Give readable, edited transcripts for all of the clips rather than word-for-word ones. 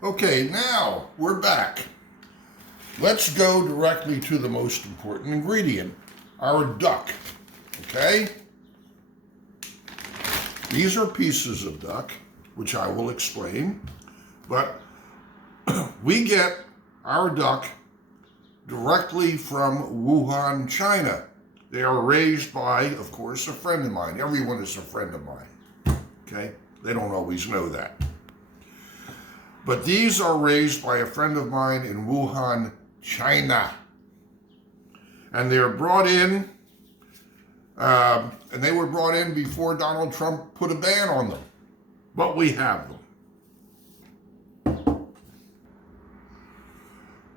Okay, now we're back. Let's go directly to the most important ingredient, our duck. Okay? These are pieces of duck, which I will explain, but we get our duck directly from Wuhan, China. They are raised by, of course, a friend of mine. Everyone is a friend of mine. Okay? They don't always know that. But these are raised by a friend of mine in Wuhan, China. And they're brought in, and they were brought in before Donald Trump put a ban on them. But we have them.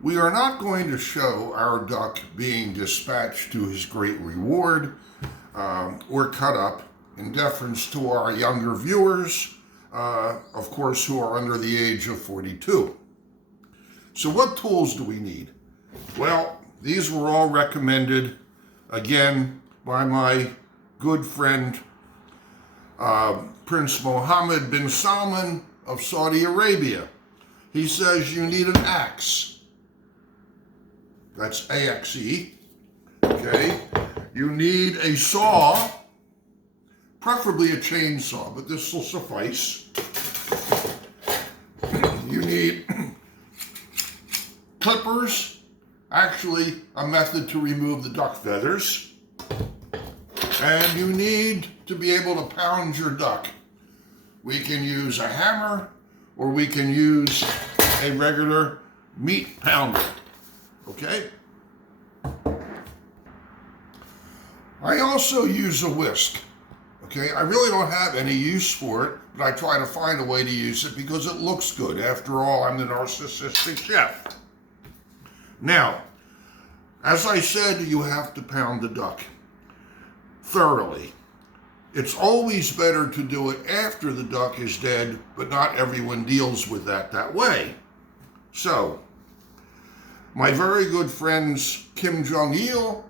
We are not going to show our duck being dispatched to his great reward or cut up in deference to our younger viewers, of course, who are under the age of 42. So what tools do we need? Well, these were all recommended, again, by my good friend, Prince Mohammed bin Salman of Saudi Arabia. He says you need an axe. That's A-X-E. Okay? You need a saw, preferably a chainsaw, but this will suffice. You need clippers, actually a method to remove the duck feathers. And you need to be able to pound your duck. We can use a hammer, or we can use a regular meat pounder. Okay? I also use a whisk. Okay? I really don't have any use for it, but I try to find a way to use it because it looks good. After all, I'm the narcissistic chef. Now, as I said, you have to pound the duck thoroughly. It's always better to do it after the duck is dead, but not everyone deals with that way. So, my very good friends Kim Jong-il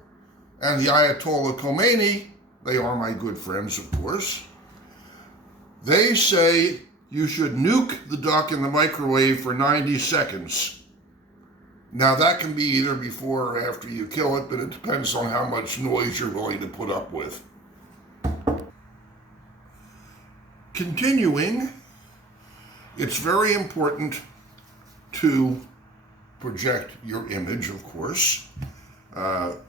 and the Ayatollah Khomeini, they are my good friends, of course, they say you should nuke the duck in the microwave for 90 seconds. Now, that can be either before or after you kill it, but it depends on how much noise you're willing to put up with. Continuing, it's very important to project your image, of course.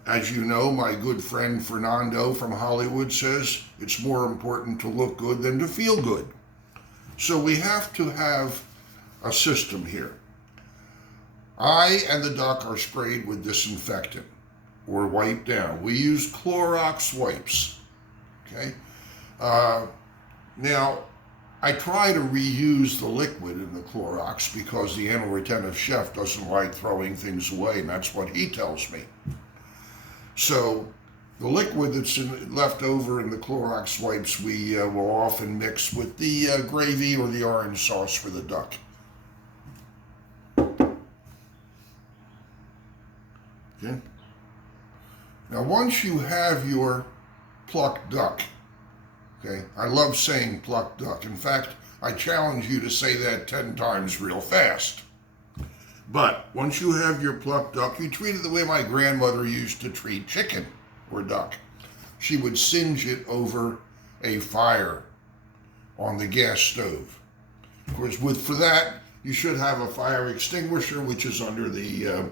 As you know, my good friend Fernando from Hollywood says it's more important to look good than to feel good. So we have to have a system here. I and the duck are sprayed with disinfectant or wiped down. We use Clorox wipes. Okay? Now, I try to reuse the liquid in the Clorox because the anal retentive chef doesn't like throwing things away, and that's what he tells me. So the liquid that's left over in the Clorox wipes, we will often mix with the gravy or the orange sauce for the duck. Okay. Now, once you have your plucked duck, okay, I love saying plucked duck. In fact, I challenge you to say that 10 times real fast. But once you have your plucked duck, you treat it the way my grandmother used to treat chicken or duck. She would singe it over a fire on the gas stove. Of course, for that, you should have a fire extinguisher, which is under the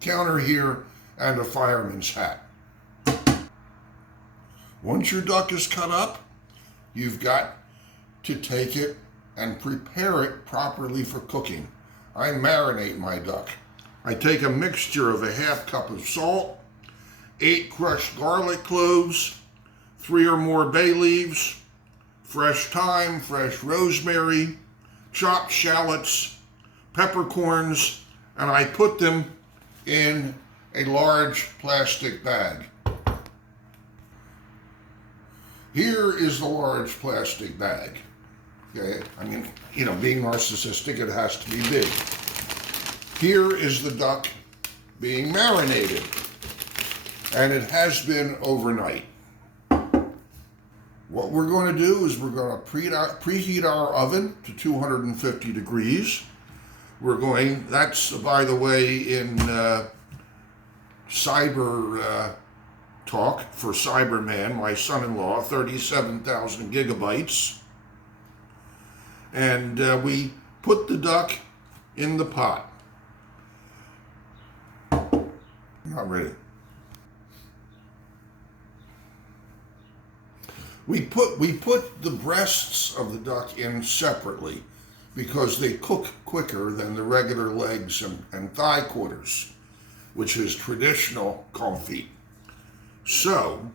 counter here, and a fireman's hat. Once your duck is cut up, you've got to take it and prepare it properly for cooking. I marinate my duck. I take a mixture of a half cup of salt, 8 crushed garlic cloves, 3 or more bay leaves, fresh thyme, fresh rosemary, chopped shallots, peppercorns, and I put them in a large plastic bag. Here is the large plastic bag. Okay, I mean, being narcissistic, it has to be big. Here is the duck being marinated, and it has been overnight. What we're going to do is we're going to preheat our oven to 250 degrees. That's, by the way, in cyber talk for Cyberman, my son-in-law, 37,000 gigabytes. And we put the duck in the pot. Not ready. We put the breasts of the duck in separately because they cook quicker than the regular legs and thigh quarters, which is traditional confit. So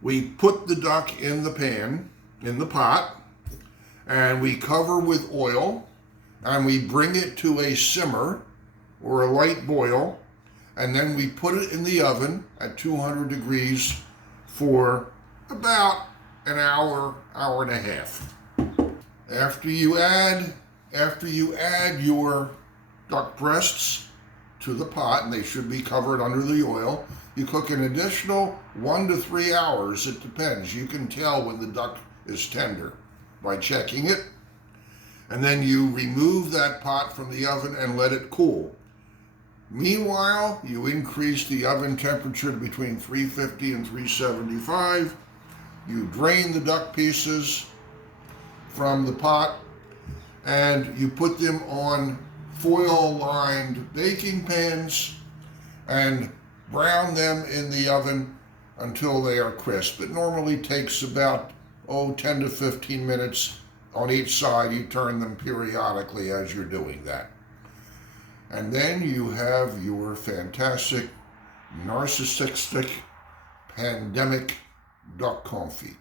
we put the duck in the pan, in the pot, and we cover with oil, and we bring it to a simmer or a light boil, and then we put it in the oven at 200 degrees for about an hour, hour and a half. After you add your duck breasts to the pot, and they should be covered under the oil, you cook an additional 1 to 3 hours. It depends. You can tell when the duck is tender by checking it. And then you remove that pot from the oven and let it cool. Meanwhile, you increase the oven temperature to between 350 and 375. You drain the duck pieces from the pot and you put them on foil-lined baking pans and brown them in the oven until they are crisp. It normally takes about 10 to 15 minutes on each side. You turn them periodically as you're doing that. And then you have your fantastic, narcissistic, pandemic duck confit.